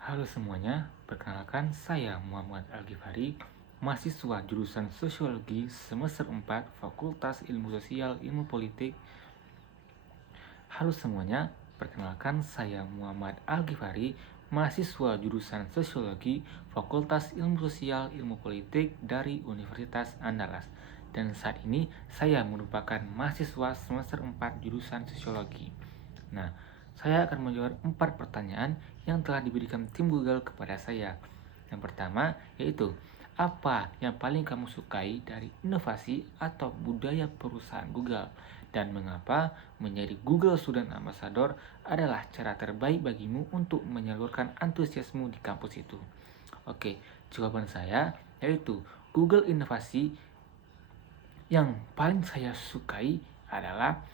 Halo semuanya, perkenalkan saya Muhammad Al-Ghifari, mahasiswa jurusan Sosiologi semester 4 Fakultas Ilmu Sosial Ilmu Politik. Halo semuanya, perkenalkan saya Muhammad Al-Ghifari, mahasiswa jurusan Sosiologi Fakultas Ilmu Sosial Ilmu Politik dari Universitas Andalas. Dan saat ini saya merupakan mahasiswa semester 4 jurusan Sosiologi. Nah, saya akan menjawab 4 pertanyaan yang telah diberikan tim Google kepada saya. Yang pertama yaitu, apa yang paling kamu sukai dari inovasi atau budaya perusahaan Google? Dan mengapa menjadi Google Student Ambassador adalah cara terbaik bagimu untuk menyalurkan antusiasmu di kampus itu? Oke, jawaban saya yaitu Google Inovasi yang paling saya sukai adalah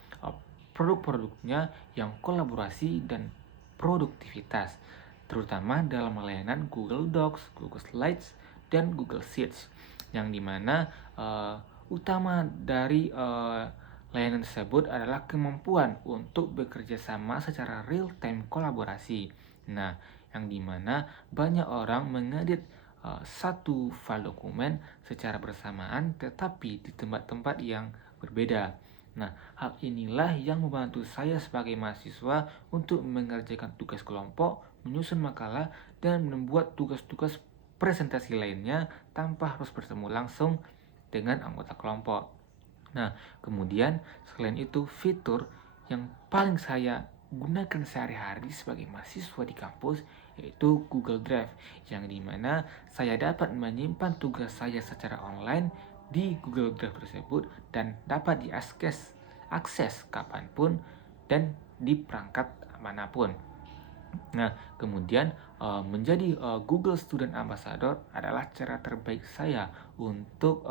produk-produknya yang kolaborasi dan produktivitas, terutama dalam layanan Google Docs, Google Slides, dan Google Sheets, yang dimana utama dari layanan tersebut adalah kemampuan untuk bekerja sama secara real-time kolaborasi. Nah, yang dimana banyak orang mengedit satu file dokumen secara bersamaan tetapi di tempat-tempat yang berbeda. Nah, hal inilah yang membantu saya sebagai mahasiswa untuk mengerjakan tugas kelompok, menyusun makalah, dan membuat tugas-tugas presentasi lainnya tanpa harus bertemu langsung dengan anggota kelompok. Nah, kemudian selain itu fitur yang paling saya gunakan sehari-hari sebagai mahasiswa di kampus yaitu Google Drive, yang dimana saya dapat menyimpan tugas saya secara online di Google Drive tersebut dan dapat akses kapanpun dan di perangkat manapun. Nah, kemudian menjadi Google Student Ambassador adalah cara terbaik saya untuk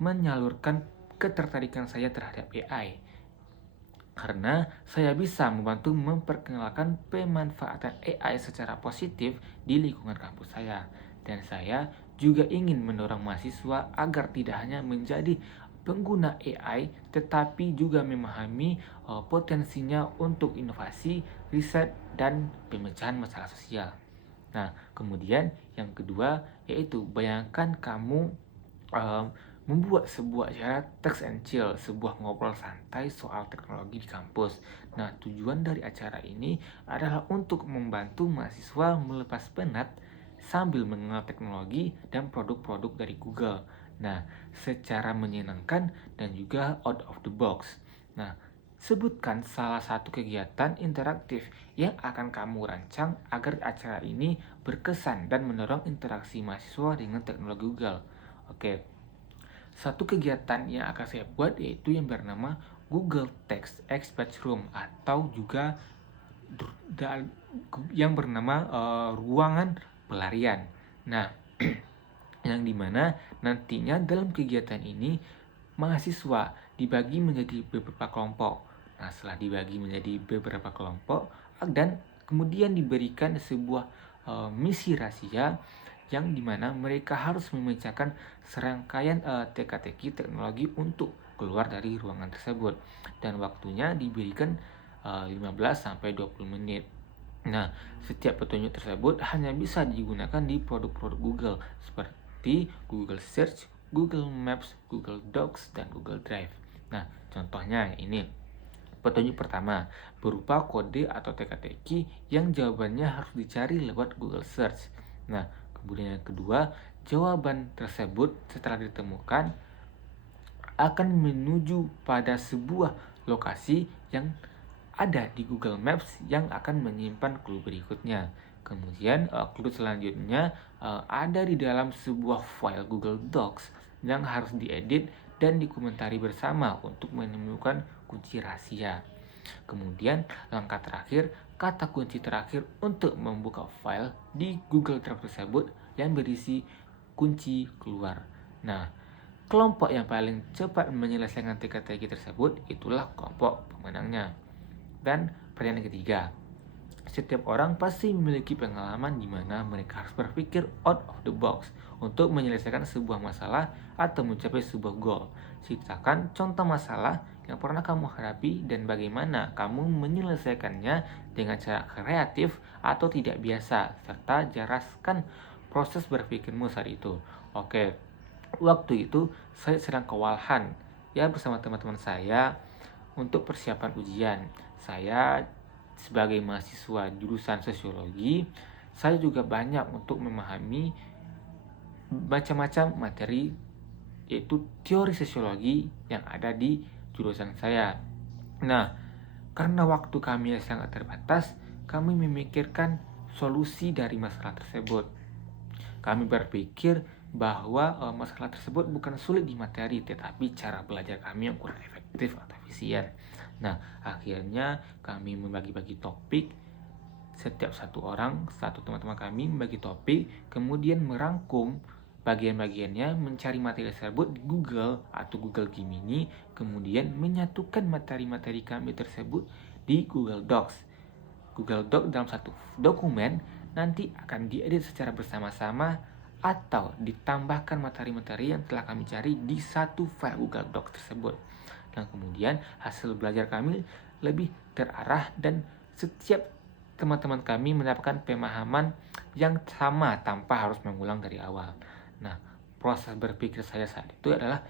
menyalurkan ketertarikan saya terhadap AI, karena saya bisa membantu memperkenalkan pemanfaatan AI secara positif di lingkungan kampus saya. Dan saya juga ingin mendorong mahasiswa agar tidak hanya menjadi pengguna AI, tetapi juga memahami potensinya untuk inovasi, riset, dan pemecahan masalah sosial. Nah, kemudian yang kedua yaitu bayangkan kamu membuat sebuah acara text and chill, sebuah ngobrol santai soal teknologi di kampus. Nah, tujuan dari acara ini adalah untuk membantu mahasiswa melepas penat sambil mengenal teknologi dan produk-produk dari Google. Nah, secara menyenangkan dan juga out of the box. Nah, sebutkan salah satu kegiatan interaktif yang akan kamu rancang agar acara ini berkesan dan mendorong interaksi mahasiswa dengan teknologi Google. Oke. Satu kegiatan yang akan saya buat yaitu yang bernama Google Text Expert Room, atau juga yang bernama ruangan pelarian. Nah, yang dimana nantinya dalam kegiatan ini mahasiswa dibagi menjadi beberapa kelompok. Nah, setelah dibagi menjadi beberapa kelompok dan kemudian diberikan sebuah misi rahasia yang dimana mereka harus memecahkan serangkaian teka-teki teknologi untuk keluar dari ruangan tersebut, dan waktunya diberikan 15-20 menit. Nah, setiap petunjuk tersebut hanya bisa digunakan di produk-produk Google seperti Google Search, Google Maps, Google Docs, dan Google Drive. Nah, contohnya ini. Petunjuk pertama berupa kode atau teka-teki yang jawabannya harus dicari lewat Google Search. Nah, kemudian yang kedua, jawaban tersebut setelah ditemukan akan menuju pada sebuah lokasi yang ada di Google Maps yang akan menyimpan clue berikutnya. Kemudian clue selanjutnya ada di dalam sebuah file Google Docs yang harus diedit dan dikomentari bersama untuk menemukan kunci rahasia. Kemudian langkah terakhir, kata kunci terakhir untuk membuka file di Google Drive tersebut yang berisi kunci keluar. Nah, kelompok yang paling cepat menyelesaikan teka-teki tersebut itulah kelompok pemenangnya. Dan pertanyaan ketiga, Setiap orang pasti memiliki pengalaman di mana mereka harus berpikir out of the box untuk menyelesaikan sebuah masalah atau mencapai sebuah goal. Ceritakan contoh masalah yang pernah kamu hadapi dan bagaimana kamu menyelesaikannya dengan cara kreatif atau tidak biasa, serta jelaskan proses berpikirmu saat itu. Oke, waktu itu saya sedang kewalahan ya bersama teman-teman saya untuk persiapan ujian. Saya sebagai mahasiswa jurusan sosiologi, saya juga banyak untuk memahami macam-macam materi yaitu teori sosiologi yang ada di jurusan saya. Nah, karena waktu kami sangat terbatas, kami memikirkan solusi dari masalah tersebut. Kami berpikir bahwa masalah tersebut bukan sulit di materi, tetapi cara belajar kami yang kurang efektif atau efisien. Nah, akhirnya kami membagi-bagi topik. Setiap satu teman-teman kami membagi topik, kemudian merangkum bagian-bagiannya, mencari materi tersebut di Google atau Google Gemini, kemudian menyatukan materi-materi kami tersebut di Google Docs. Google Doc dalam satu dokumen nanti akan diedit secara bersama-sama atau ditambahkan materi-materi yang telah kami cari di satu file Google Doc tersebut. Dan kemudian hasil belajar kami lebih terarah dan setiap teman-teman kami mendapatkan pemahaman yang sama tanpa harus mengulang dari awal. Nah, proses berpikir saya saat itu adalah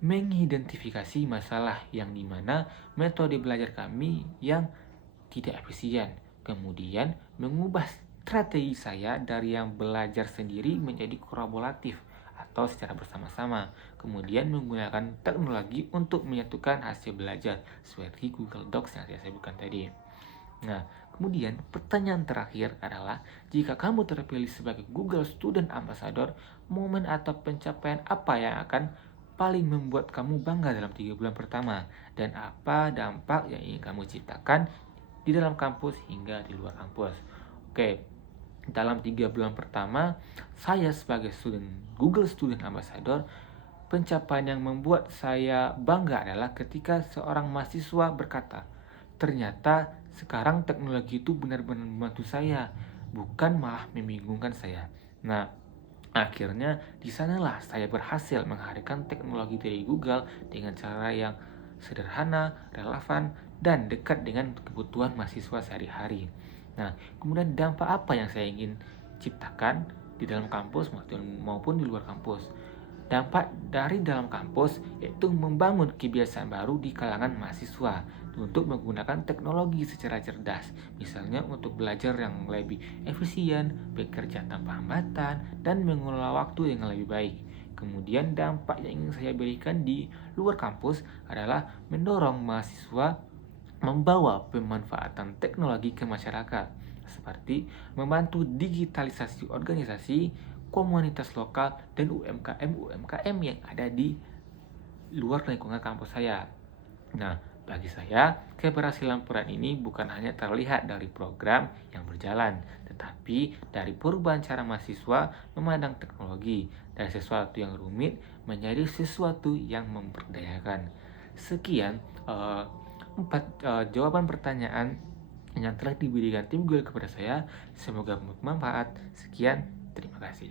mengidentifikasi masalah yang dimana metode belajar kami yang tidak efisien, kemudian mengubah strategi saya dari yang belajar sendiri menjadi kolaboratif atau secara bersama-sama, kemudian menggunakan teknologi untuk menyatukan hasil belajar seperti Google Docs yang saya sebutkan tadi. Nah, kemudian pertanyaan terakhir adalah, jika kamu terpilih sebagai Google Student Ambassador, momen atau pencapaian apa yang akan paling membuat kamu bangga dalam 3 bulan pertama? Dan apa dampak yang ingin kamu ciptakan di dalam kampus hingga di luar kampus? Oke, dalam 3 bulan pertama, saya sebagai Google Student Ambassador, pencapaian yang membuat saya bangga adalah ketika seorang mahasiswa berkata, ternyata sekarang teknologi itu benar-benar membantu saya, bukan malah membingungkan saya. Nah, akhirnya di sanalah saya berhasil menghadirkan teknologi dari Google dengan cara yang sederhana, relevan, dan dekat dengan kebutuhan mahasiswa sehari-hari. Nah, kemudian dampak apa yang saya ingin ciptakan di dalam kampus maupun di luar kampus? Dampak dari dalam kampus yaitu membangun kebiasaan baru di kalangan mahasiswa untuk menggunakan teknologi secara cerdas, misalnya untuk belajar yang lebih efisien, bekerja tanpa hambatan, dan mengelola waktu dengan lebih baik. Kemudian dampak yang ingin saya berikan di luar kampus adalah mendorong mahasiswa membawa pemanfaatan teknologi ke masyarakat, seperti membantu digitalisasi organisasi, komunitas lokal, dan UMKM yang ada di luar lingkungan kampus saya. Nah, bagi saya, keberhasilan peran ini bukan hanya terlihat dari program yang berjalan, tetapi dari perubahan cara mahasiswa memandang teknologi dari sesuatu yang rumit menjadi sesuatu yang memberdayakan. Sekian 4 jawaban pertanyaan yang telah diberikan tim Google kepada saya. Semoga bermanfaat. Sekian, terima kasih.